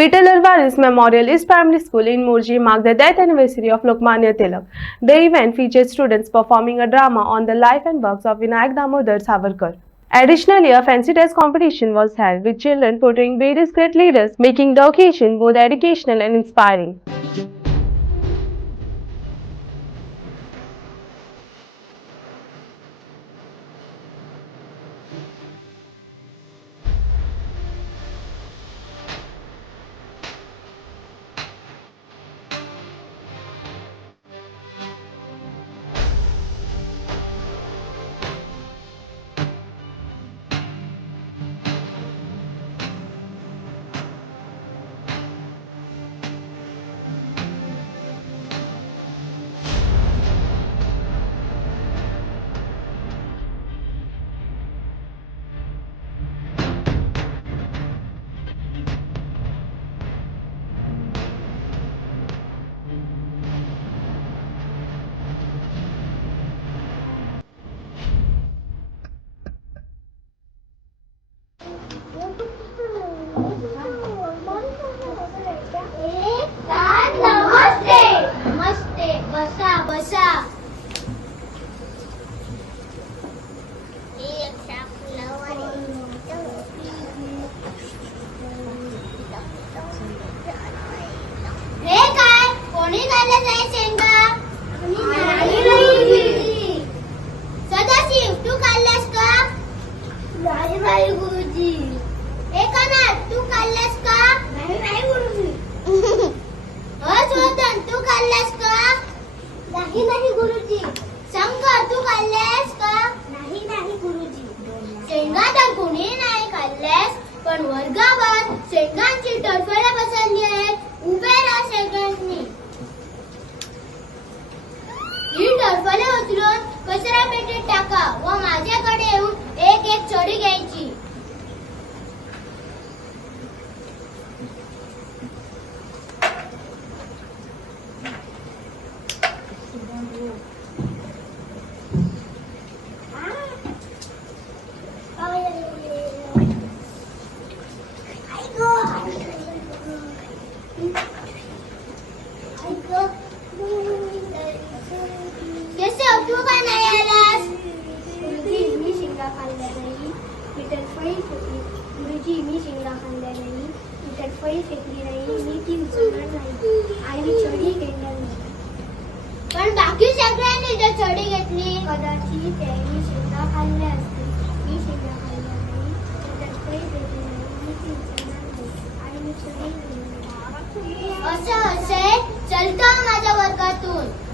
Peter Alvarez Memorial East Primary School in Murji marked the death anniversary of Lokmanya Tilak. The event featured students performing a drama on the life and works of Vinayak Damodar Savarkar. Additionally, a fancy dress competition was held with children portraying various great leaders, making the occasion both educational and inspiring. नमस्ते नमस्ते बसा बसा हे काय कोणी खाल्लं नाही शेंगा सदाशिव तू खाल्लास का नाही नाही गुरुजी हे कनाथ तू खाल्लास का नाही नाही गुरुजी शोधन तू खाल्लास का नाही नाही गुरुजी शंकर तू खाल्लास का नाही नाही गुरुजी शेंगा तर कोणी नाही खाल्ल्यास पण वर्गावर शेंगांची टरफळं बसवली आहेत उभे राहा शेंगांनी ही टरफळे उचलून कचरा पेटीत टाका व माझ्याकडे येऊन एक एक चढी घ्यायची तू का नाही आलास गुरुजी मी शेंगा खाल्ल्या नाही मी टरफळी फेकली गुरुजी मी शेंगा खाल्ल्या नाही मी टरफळी फेकली नाही मी ती उचलणार नाही आणि चढी घेणार नाही पण बाकी सगळ्यांनी जर चढी घेतली कदाचित त्यांनी शेंगा खाल्ल्या असतील मी शेंगा खाल्ल्या नाही मी टरफळी फेकली नाही मी ती उचलणार नाही आणि मी चढी घेणार नाही असं असेल चलता माझ्या वर्गातून